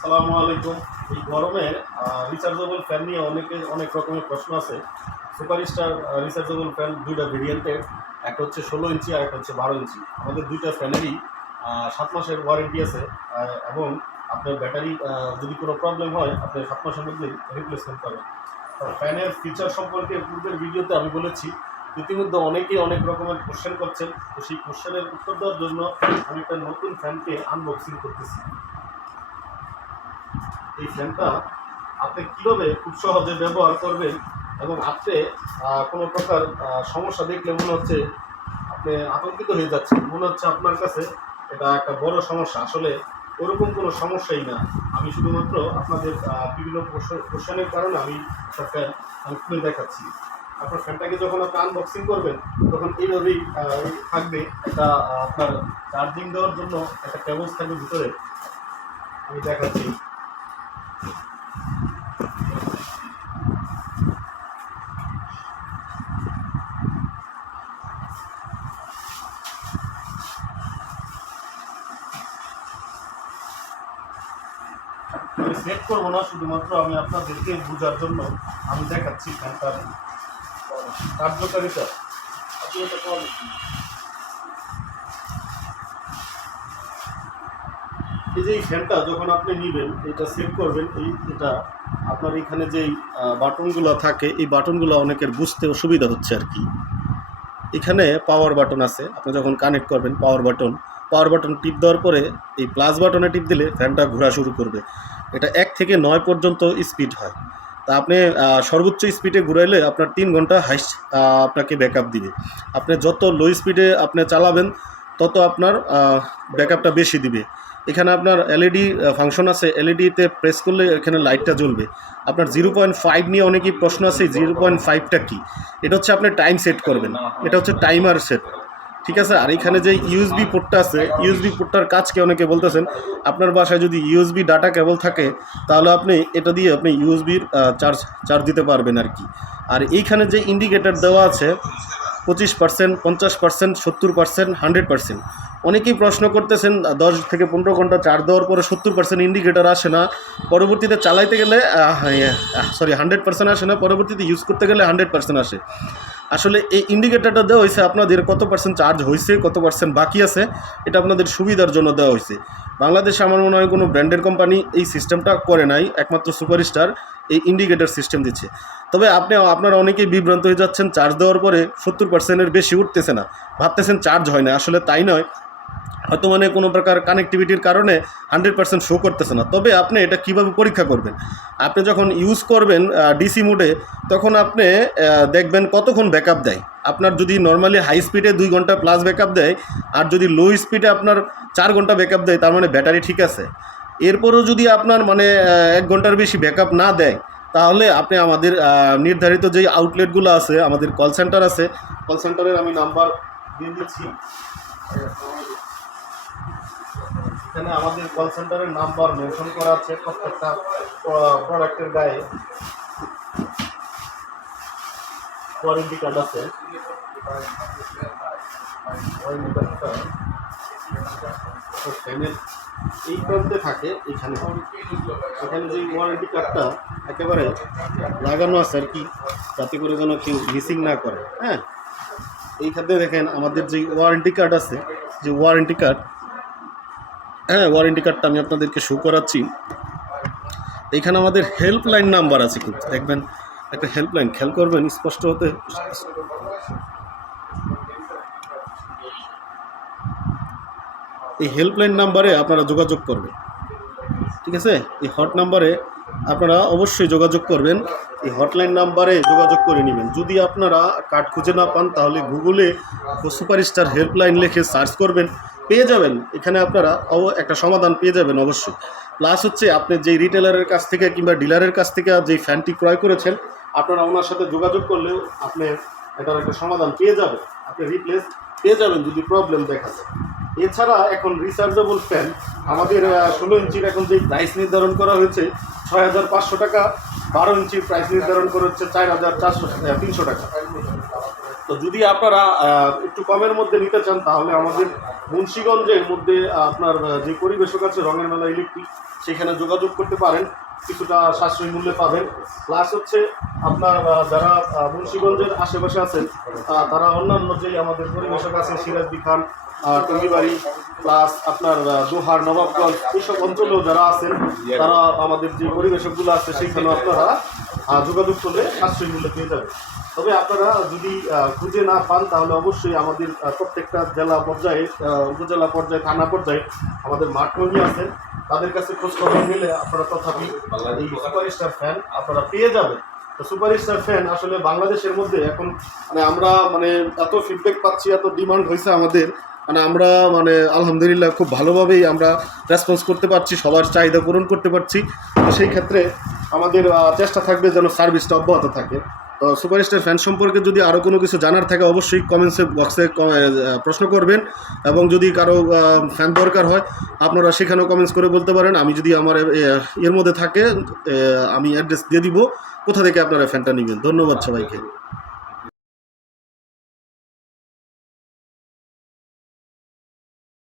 সালামু আলাইকুম। এই গরমে রিচার্জেবল ফ্যান নিয়ে অনেকে অনেক রকমের প্রশ্ন আছে। সুপারস্টার রিচার্জেবল ফ্যান দুইটা ভেরিয়েন্টের একটা হচ্ছে ষোলো ইঞ্চি আর একটা হচ্ছে বারো ইঞ্চি। আমাদের দুইটা ফ্যানেরই সাত মাসের ওয়ারেন্টি আছে এবং আপনার ব্যাটারি যদি কোনো প্রবলেম হয়, আপনি সাত মাসের মধ্যেই রিপ্লেসমেন্ট পাবেন। ফ্যানের ফিচার সম্পর্কে পূর্বের ভিডিওতে আমি বলেছি, ইতিমধ্যে অনেকেই অনেক রকমের কোশ্চেন করছেন। তো সেই কোশ্চেনের উত্তর দেওয়ার জন্য আমি একটা নতুন ফ্যানকে আনবক্সিং করতেছি। এই ফ্যানটা আপনি কীভাবে খুব সহজে ব্যবহার করবেন এবং আপনি কোনো প্রকার সমস্যা দেখলে মনে হচ্ছে আপনি আতঙ্কিত হয়ে যাচ্ছেন। মনে হচ্ছে আপনার কাছে এটা একটা বড় সমস্যা। আসলে ওরকম কোনো সমস্যাই না। আমি শুধুমাত্র আপনাদের বিভিন্ন কোশ্চেনের কারণে আমি একটা ফ্যান, আমি খুলে দেখাচ্ছি। আপনার ফ্যানটাকে যখন আপনি আনবক্সিং করবেন, তখন এইভাবেই থাকবে একটা আপনার চার্জিং দেওয়ার জন্য একটা কেবলস থাকবে ভিতরে। আমি দেখাচ্ছি। আমি সেট করব না শুধুমাত্র আমি আপনাদেরকে বোঝার জন্য আমি দেখাচ্ছি ফ্যানটার কার্যকারিতা। এই যে এই ফ্যানটা যখন আপনি নেবেন, এটা সেট করবেন, এই এটা আপনার এখানে যেই বাটনগুলো থাকে, এই বাটনগুলো অনেকের বুঝতে অসুবিধা হচ্ছে আর কি। এখানে পাওয়ার বাটন আছে, আপনি যখন কানেক্ট করবেন পাওয়ার বাটন পাওয়ার বাটন টিপ দেওয়ার পরে এই প্লাস বাটনে টিপ দিলে ফ্যানটা ঘোরা শুরু করবে। এটা এক থেকে নয় পর্যন্ত স্পিড হয়। তা আপনি সর্বোচ্চ স্পিডে ঘুরাইলে আপনার তিন ঘণ্টা হাইস্ট আপনাকে ব্যাকআপ দিবে। আপনি যত লো স্পিডে আপনি চালাবেন, তত আপনার ব্যাকআপটা বেশি দিবে। এখানে আপনার এলইডি ফাংশন আছে। এলইডিতে প্রেস করলে এখানে লাইটটা জ্বলবে। আপনার জিরো পয়েন্ট ফাইভ নিয়ে অনেকেই প্রশ্ন আছে জিরো পয়েন্ট ফাইভটা কী? এটা হচ্ছে আপনি টাইম সেট করবেন। এটা হচ্ছে টাইমার সেট ঠিক আছে? আর এখানে যে ইউএসবি পোর্টটা আছে ইউএসবি পোর্টটার কাজকে অনেকে বলতেছেন, আপনার বাসায় যদি ইউএসবি ডাটা কেবল থাকে, তাহলে আপনি এটা দিয়ে আপনি ইউএসবির চার্জ চার্জ দিতে পারবেন আর কি। আর এইখানে যে ইন্ডিকেটর দেওয়া আছে পঁচিশ পার্সেন্ট পঞ্চাশ পার্সেন্ট সত্তর পার্সেন্ট হান্ড্রেড পার্সেন্ট অনেকেই প্রশ্ন করতেছেন, দশ থেকে পনেরো ঘণ্টা চার্জ দেওয়ার পরে সত্তর পার্সেন্ট ইন্ডিকেটার আসে না, পরবর্তীতে চালাইতে গেলে সরি হান্ড্রেড পার্সেন্ট আসে না, পরবর্তীতে ইউজ করতে গেলে হান্ড্রেড পার্সেন্ট আসে। আসলে এই ইন্ডিকেটারটা দেওয়া হয়েছে, আপনাদের কত পার্সেন্ট চার্জ হয়েছে, কত পার্সেন্ট বাকি আছে, এটা আপনাদের সুবিধার জন্য দেওয়া হয়েছে। বাংলাদেশে আমার মনে হয় কোনো ব্র্যান্ডের কোম্পানি এই সিস্টেমটা করে নাই, একমাত্র সুপারস্টার এই ইন্ডিকেটার সিস্টেম দিচ্ছে। তবে আপনি, আপনারা অনেকেই বিভ্রান্ত হয়ে যাচ্ছেন, চার্জ দেওয়ার পরে সত্তর পার্সেন্টের বেশি উঠতেছে না। ভাবতেছেন চার্জ হয় না, আসলে তাই নয়। হয়তো মানে কোনো প্রকার কানেক্টিভিটির কারণে হান্ড্রেড পার্সেন্ট শো করতেছে না। তবে আপনি এটা কীভাবে পরীক্ষা করবেন? আপনি যখন ইউজ করবেন ডিসি মোডে তখন আপনি দেখবেন কতক্ষণ ব্যাকআপ দেয়। আপনার যদি নর্মালি হাই স্পিডে দুই ঘণ্টা প্লাস ব্যাকআপ দেয়, আর যদি লো স্পিডে আপনার চার ঘণ্টা ব্যাকআপ দেয়, তার মানে ব্যাটারি ঠিক আছে। এরপরও যদি আপনার মানে এক ঘণ্টার বেশি ব্যাকআপ না দেয়, তাহলে আপনি আমাদের নির্ধারিত যেই আউটলেটগুলো আছে, আমাদের কল সেন্টার আছে কল সেন্টারের আমি নাম্বার দিয়ে দিচ্ছি। এখানে আমাদের কল সেন্টারের নাম্বার মেনশন করা আছে প্রত্যেকটা প্রোডাক্টের গায়ে। ওয়ারেন্টি কার্ড আছে। এই প্রান্তে থাকে এখানে। এখানে যে ওয়ারেন্টি কার্ডটা একেবারে লাগানো আছে আর কি, যাতে করে যেন কেউ মিসিং না করে হ্যাঁ? এই এইখানে দেখেন আমাদের যে ওয়ারেন্টি কার্ড আছে, যে ওয়ারেন্টি কার্ড হ্যাঁ ওয়ারেন্টি কার্ডটা আমি আপনাদেরকে শো করাচ্ছি। এখানে আমাদের হেল্পলাইন নাম্বার আছে কিন্তু। দেখবেন, একটা হেল্পলাইন খেয়াল করবেন, স্পষ্ট হতে এই হেল্পলাইন নাম্বারে আপনারা যোগাযোগ করবেন। ঠিক আছে? এই হট নাম্বারে আপনারা অবশ্যই যোগাযোগ করবেন। এই হটলাইন নাম্বারে যোগাযোগ করে নেবেন। যদি আপনারা কার্ড খুঁজে না পান, তাহলে গুগলে সুপারস্টার হেল্পলাইন লিখে সার্চ করবেন। পেয়ে যাবেন, এখানে আপনারা একটা সমাধান পেয়ে যাবেন অবশ্যই। প্লাস হচ্ছে আপনি যেই রিটেলারের কাছ থেকে কিংবা ডিলারের কাছ থেকে যেই ফ্যানটি ক্রয় করেছেন, আপনারা ওনার সাথে যোগাযোগ করলেও আপনি এটার একটা সমাধান পেয়ে যাবেন। আপনি রিপ্লেস পেয়ে যাবেন যদি প্রবলেম দেখা যায়। এছাড়া এখন রিচার্জেবল ফ্যান আমাদের ষোলো ইঞ্চির এখন যে প্রাইস নির্ধারণ করা হয়েছে, ছয় হাজার পাঁচশো টাকা, বারো ইঞ্চির প্রাইস নির্ধারণ করা হচ্ছে চার হাজার চারশো টাকা, তিনশো টাকা। তো যদি আপনারা একটু কমের মধ্যে নিতে চান, তাহলে আমাদের মুন্সীগঞ্জের মধ্যে আপনার যে পরিবেশক আছে রঙের মেলা ইলেকট্রিক, সেখানে যোগাযোগ করতে পারেন। কিছুটা সাশ্রয়ী মূল্যে পাবেন। প্লাস হচ্ছে, আপনার যারা মুন্সীগঞ্জের আশেপাশে আছেন তারা অন্যান্য যে আমাদের পরিবেশক আছেন সিরাজদি খান টঙ্গিবাড়ি প্লাস আপনার দোহার নবাবগঞ্জ এইসব অঞ্চলেও যারা আছেন তারা আমাদের যে পরিবেশকগুলো আছে সেখানেও আপনারা যোগাযোগ করলে সাশ্রয়ী মূল্যে পেয়ে যাবেন। তবে আপনারা যদি খুঁজে না পান তাহলে অবশ্যই আমাদের প্রত্যেকটা জেলা পর্যায়ে উপজেলা পর্যায়ে থানা পর্যায়ে আমাদের মাঠকর্মী আছেন তাদের কাছে খোঁজ খবর নিলে আপনারা তথাপি এই সুপারস্টার ফ্যান আপনারা পেয়ে যাবেন। তো সুপারস্টার ফ্যান আসলে বাংলাদেশের মধ্যে এখন মানে আমরা মানে এত ফিডব্যাক পাচ্ছি এত ডিমান্ড হয়েছে আমাদের মানে আমরা মানে আলহামদুলিল্লাহ খুব ভালোভাবেই আমরা রেসপন্স করতে পারছি, সবার চাহিদা পূরণ করতে পারছি। তো সেই ক্ষেত্রে আমাদের চেষ্টা থাকবে যেন সার্ভিসটা অব্যাহত থাকে। তো সুপারস্টার ফ্যান সম্পর্কে যদি আরও কোনো কিছু জানার থাকে, অবশ্যই কমেন্টসে বক্সে প্রশ্ন করবেন। এবং যদি কারও ফ্যান দরকার হয়, আপনারা সেখানেও কমেন্টস করে বলতে পারেন। আমি যদি আমার এর মধ্যে থাকে আমি অ্যাড্রেস দিয়ে দিব। কোথা থেকে আপনারা ফ্যানটা নেবেন? ধন্যবাদ সবাইকে।